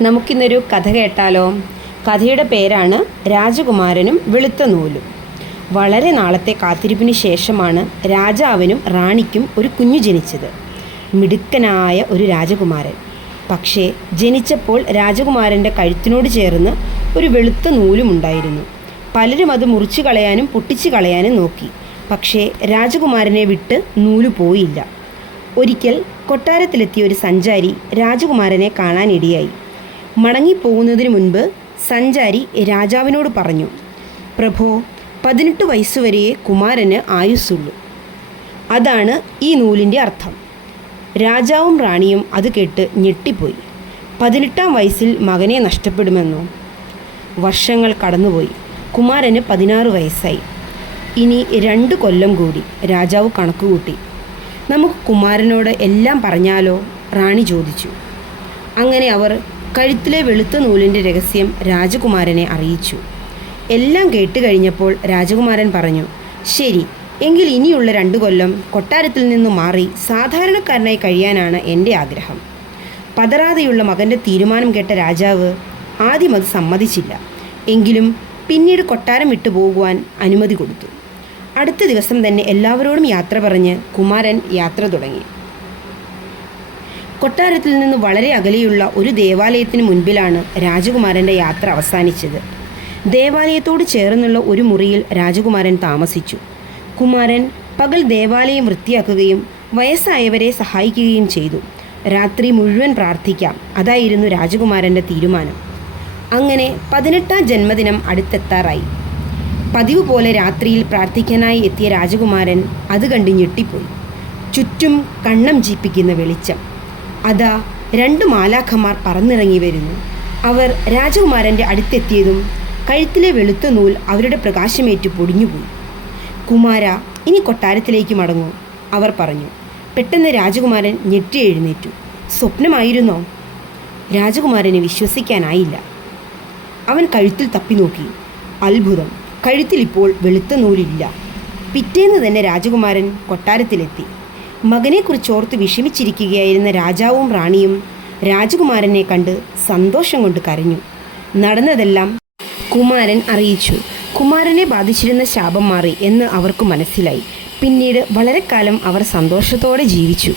നമുക്കിന്നൊരു കഥ കേട്ടാലോ? കഥയുടെ പേരാണ് രാജകുമാരനും വെളുത്ത നൂലും. വളരെ നാളത്തെ കാത്തിരിപ്പിന് ശേഷമാണ് രാജാവിനും റാണിക്കും ഒരു കുഞ്ഞു ജനിച്ചത്. മിടുക്കനായ ഒരു രാജകുമാരൻ. പക്ഷേ ജനിച്ചപ്പോൾ രാജകുമാരന്റെ കഴുത്തിനോട് ചേർന്ന് ഒരു വെളുത്ത നൂലുമുണ്ടായിരുന്നു പലരും അത് മുറിച്ചു കളയാനും പൊട്ടിച്ചു കളയാനും നോക്കി. പക്ഷേ രാജകുമാരനെ വിട്ട് നൂൽ പോയില്ല. ഒരിക്കൽ കൊട്ടാരത്തിലെത്തിയ ഒരു സഞ്ചാരി രാജകുമാരനെ കാണാനിടയായി. മടങ്ങിപ്പോകുന്നതിന് മുൻപ് സഞ്ചാരി രാജാവിനോട് പറഞ്ഞു പ്രഭോ പതിനെട്ട് വയസ്സുവരെയേ കുമാരന് ആയുസ്സുള്ളൂ. അതാണ് ഈ നൂലിന്റെ അർത്ഥം. രാജാവും റാണിയും അത് കേട്ട് ഞെട്ടിപ്പോയി. പതിനെട്ടാം വയസ്സിൽ മകനെ നഷ്ടപ്പെടുമെന്നോ? വർഷങ്ങൾ കടന്നുപോയി. കുമാരന് പതിനാറ് വയസ്സായി. ഇനി രണ്ട് കൊല്ലം കൂടി രാജാവ് കണക്കുകൂട്ടി നമുക്ക് കുമാരനോട് എല്ലാം പറഞ്ഞാലോ? റാണി ചോദിച്ചു. അങ്ങനെ അവർ കഴുത്തിലെ വെളുത്ത നൂലിന്റെ രഹസ്യം രാജകുമാരനെ അറിയിച്ചു. എല്ലാം കേട്ട് കഴിഞ്ഞപ്പോൾ രാജകുമാരൻ പറഞ്ഞു ശരി എങ്കിൽ ഇനിയുള്ള രണ്ടു കൊല്ലം കൊട്ടാരത്തിൽ നിന്നു മാറി സാധാരണക്കാരനായി കഴിയാനാണ് എന്റെ ആഗ്രഹം. പതറാതെയുള്ള മകന്റെ തീരുമാനം കേട്ട രാജാവ് ആദ്യം അത് സമ്മതിച്ചില്ല. എങ്കിലും പിന്നീട് കൊട്ടാരം വിട്ടു പോകുവാൻ അനുമതി കൊടുത്തു. അടുത്ത ദിവസം തന്നെ എല്ലാവരോടും യാത്ര പറഞ്ഞ് കുമാരൻ യാത്ര തുടങ്ങി. കൊട്ടാരത്തിൽ നിന്ന് വളരെ അകലെയുള്ള ഒരു ദേവാലയത്തിന് മുൻപിലാണ് രാജകുമാരന്റെ യാത്ര അവസാനിച്ചത്. ദേവാലയത്തോട് ചേർന്നുള്ള ഒരു മുറിയിൽ രാജകുമാരൻ താമസിച്ചു. കുമാരൻ പകൽ ദേവാലയം വൃത്തിയാക്കുകയും വയസ്സായവരെ സഹായിക്കുകയും ചെയ്തു. രാത്രി മുഴുവൻ പ്രാർത്ഥിക്കാം അതായിരുന്നു രാജകുമാരന്റെ തീരുമാനം. അങ്ങനെ പതിനെട്ടാം ജന്മദിനം അടുത്തെത്താറായി. പതിവ് പോലെ രാത്രിയിൽ പ്രാർത്ഥിക്കാനായി എത്തിയ രാജകുമാരൻ അത് കണ്ട് ഞെട്ടിപ്പോയി. ചുറ്റും കണ്ണം ജീപ്പിക്കുന്ന വെളിച്ചം. അതാ രണ്ട് മാലാഖമാർ പറന്നിറങ്ങി വരുന്നു. അവർ രാജകുമാരന്റെ അടുത്തെത്തിയതും കഴുത്തിലെ വെളുത്ത നൂൽ അവരുടെ പ്രകാശമേറ്റ് പൊടിഞ്ഞുപോയി. കുമാര ഇനി കൊട്ടാരത്തിലേക്ക് മടങ്ങൂ അവർ പറഞ്ഞു. പെട്ടെന്ന് രാജകുമാരൻ ഞെട്ടി എഴുന്നേറ്റു. സ്വപ്നമായിരുന്നോ? രാജകുമാരന് വിശ്വസിക്കാനായില്ല. അവൻ കഴുത്തിൽ തപ്പി നോക്കി. അത്ഭുതം കഴുത്തിൽ ഇപ്പോൾ വെളുത്ത നൂലില്ല. പിറ്റേന്ന് തന്നെ രാജകുമാരൻ കൊട്ടാരത്തിലെത്തി. മകനെക്കുറിച്ചോർത്ത് വിഷമിച്ചിരിക്കുകയായിരുന്ന രാജാവും റാണിയും രാജകുമാരനെ കണ്ട് സന്തോഷം കൊണ്ട് കരഞ്ഞു. നടന്നതെല്ലാം കുമാരൻ അറിയിച്ചു. കുമാരനെ ബാധിച്ചിരുന്ന ശാപം മാറി എന്ന് അവർക്ക് മനസ്സിലായി. പിന്നീട് വളരെക്കാലം കാലം അവർ സന്തോഷത്തോടെ ജീവിച്ചു.